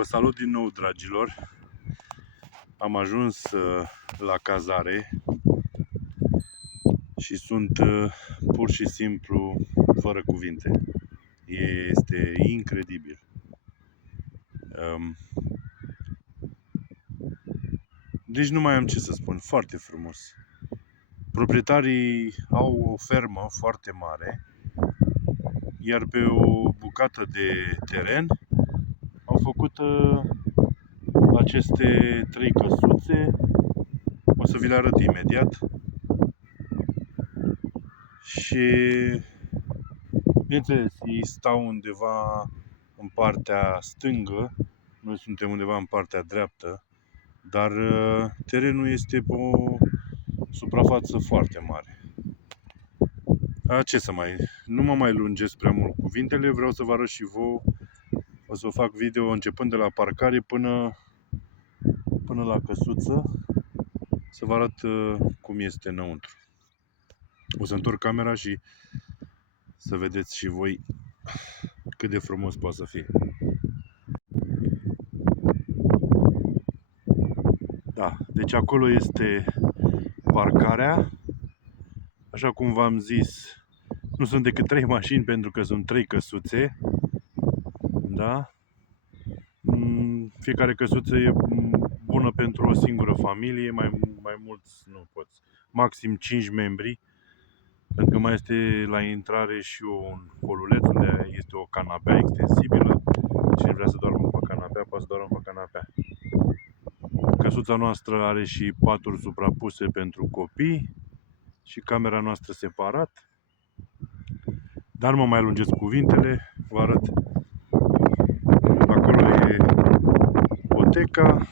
Vă salut din nou, dragilor. Am ajuns la cazare și sunt pur și simplu fără cuvinte. Este incredibil. Deci nu mai am ce să spun. Foarte frumos. Proprietarii au o fermă foarte mare, iar pe o bucată de teren au făcut aceste 3 căsuțe. O să vi le arăt imediat. Și bineînțeles, ei stau undeva în partea stângă, noi suntem undeva în partea dreaptă, dar terenul este pe o suprafață foarte mare. Ce să mai... Nu mă mai lungesc prea mult cuvintele, vreau să vă arăt și vouă. O să fac video începând de la parcare până la căsuță, să vă arăt cum este înăuntru. O să întorc camera și să vedeți și voi cât de frumos poate să fie. Da, deci acolo este parcarea. Așa cum v-am zis, nu sunt decât 3 mașini pentru că sunt 3 căsuțe. Da? Fiecare căsuță e bună pentru o singură familie, mai mulți nu poți. Maxim 5 membri. Pentru că mai este la intrare și un holuleț unde este o canapea extensibilă. Cine vrea să doarmă pe canapea, poate să doarmă pe canapea. Căsuța noastră are și paturi suprapuse pentru copii și camera noastră separat. Dar nu mă mai lungesc cuvintele, vă arăt. Acolo e poteca.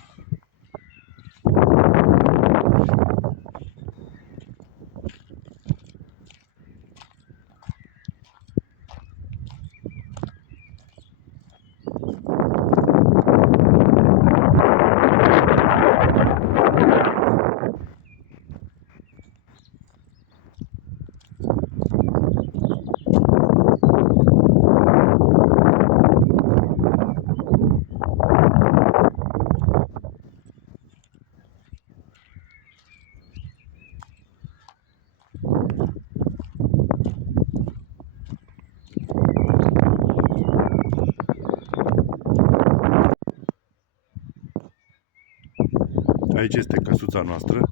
Aici este căsuța noastră.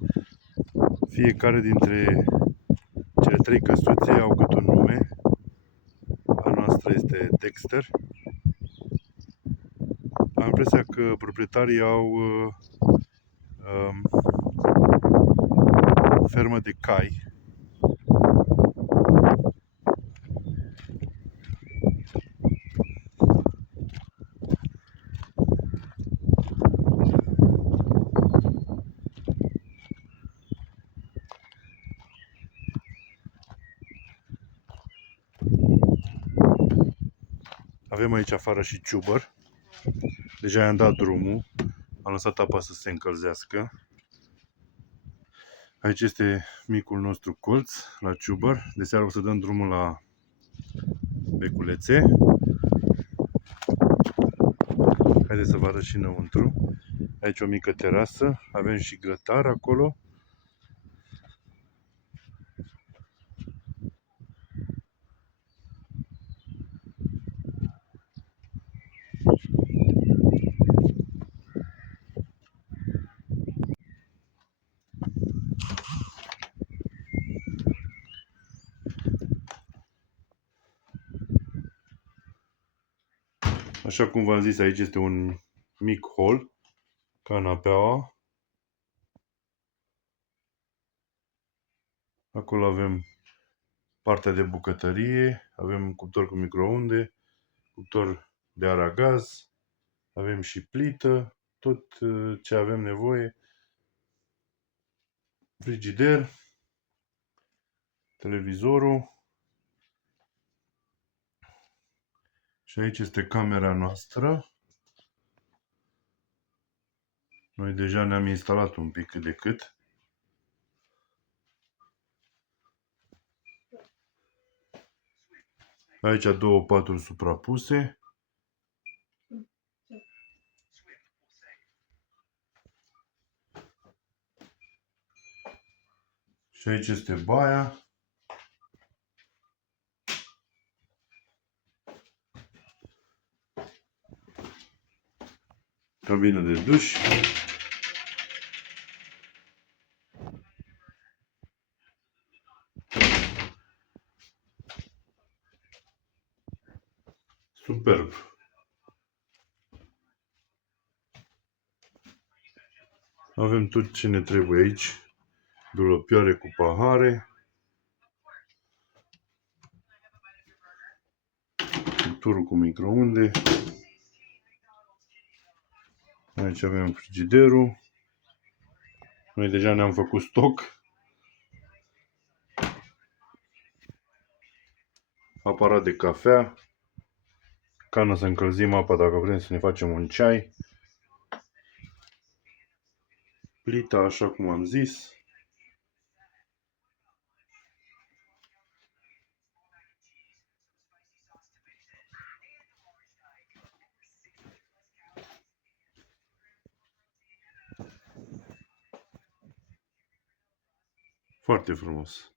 Fiecare dintre cele 3 căsuțe au câte un nume. A noastră este Dexter. Am impresia că proprietarii au fermă de cai. Avem aici afară și ciubăr. Deja i-am dat drumul. Am lăsat apa să se încălzească. Aici este micul nostru colț la ciubăr. De seară o să dăm drumul la beculețe. Haideți să vă arăt și înăuntru. Aici o mică terasă. Avem și grătar acolo. Așa cum v-am zis, aici este un mic hol, canapeaua. Acolo avem partea de bucătărie, avem cuptor cu microunde, cuptor de aragaz, avem și plită, tot ce avem nevoie. Frigider, televizorul. Și aici este camera noastră. Noi deja ne-am instalat un pic cât de cât. Aici 2 paturi suprapuse. Și aici este baia. Cabină de duș. Superb. Avem tot ce ne trebuie aici. Dulăpioare cu pahare. Cuptorul cu microunde. Aici avem frigiderul. Noi deja ne-am făcut stoc. Aparat de cafea. Cană să încălzim apa dacă vrem să ne facem un ceai. Plita, așa cum am zis. Foarte frumos.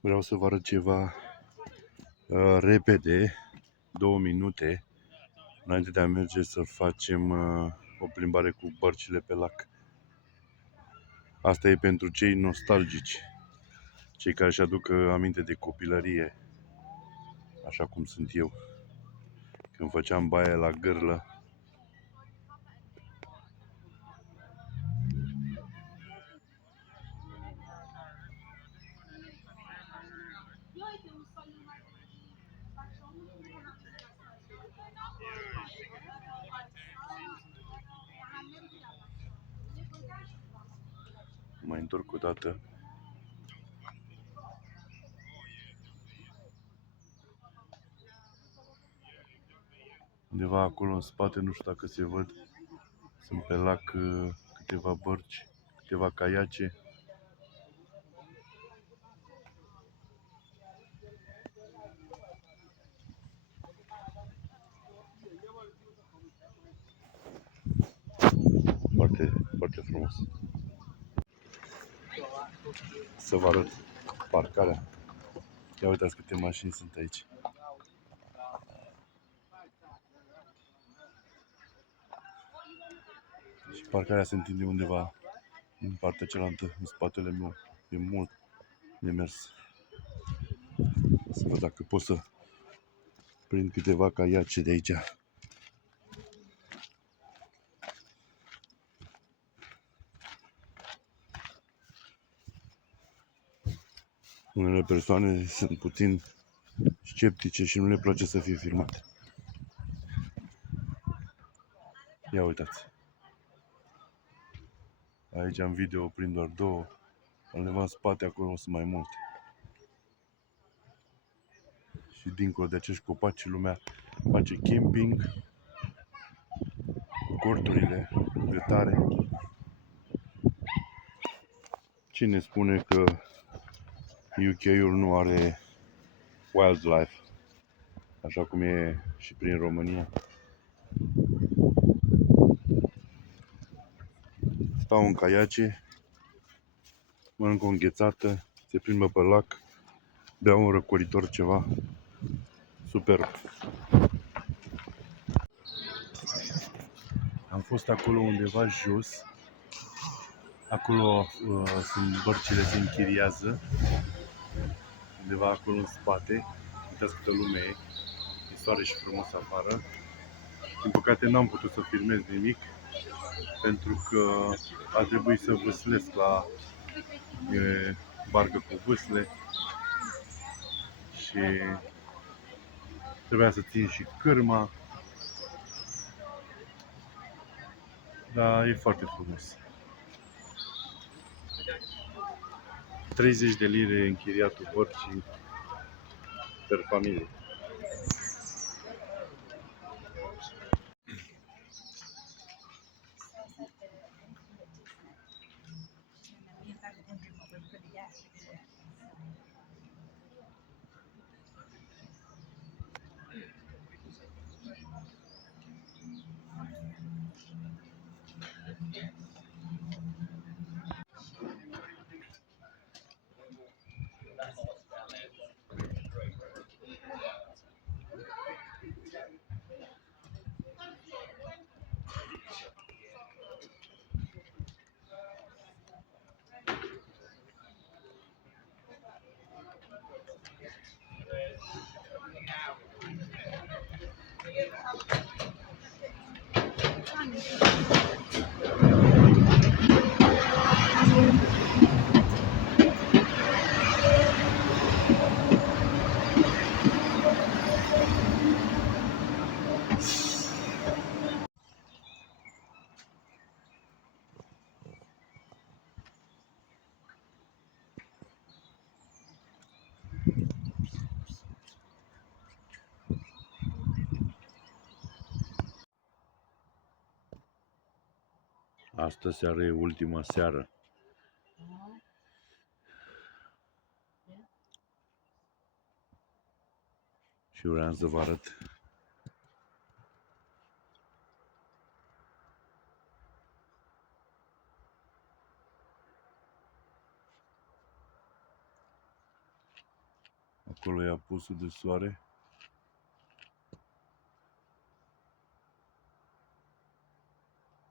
Vreau să vă arăt ceva repede, 2 minute, înainte de a merge să facem o plimbare cu bărcile pe lac. Asta e pentru cei nostalgici, cei care își aduc aminte de copilărie, așa cum sunt eu, când făceam baie la gârlă. Mai întorc o dată. Undeva acolo în spate, nu știu dacă se văd, sunt pe lac câteva bărci, câteva caiace. Foarte, foarte frumos. Să vă arăt parcarea. Ia uitați câte mașini sunt aici. Și parcarea se întinde undeva în partea cealaltă, în spatele meu. E mult de mers. Să văd dacă pot să prind câteva caiace de aici. Unele persoane sunt puțin sceptice și nu le place să fie filmate. Ia uitați. Aici în video prind doar 2. Undeva în spate acolo sunt mai multe. Și dincolo de acești copaci lumea face camping, corturile de tare. Cine spune că UK-ul nu are wildlife, așa cum e și prin România? Stau în caiace, mănânc o înghețată, se plimbă pe lac, beau un răcoritor ceva. Superb! Am fost acolo undeva jos. Acolo sunt bărcile, se închiriază. Undeva acolo în spate. Uitați câtă lume e. E soare și frumos afară. Din păcate n-am putut să filmez nimic, pentru că a trebuit să văslesc la barcă cu vâsle și trebuia să țin și cârma, dar e foarte frumos. 30 de lire închiriatul bărcii per familie. Astă seară e ultima seară. Și vreau să vă arăt acolo e apusul de soare.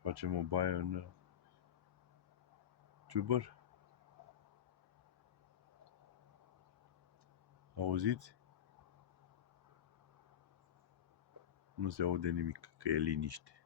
Facem o baie în ciubăr. Auziți? Nu se aude nimic, că e liniște.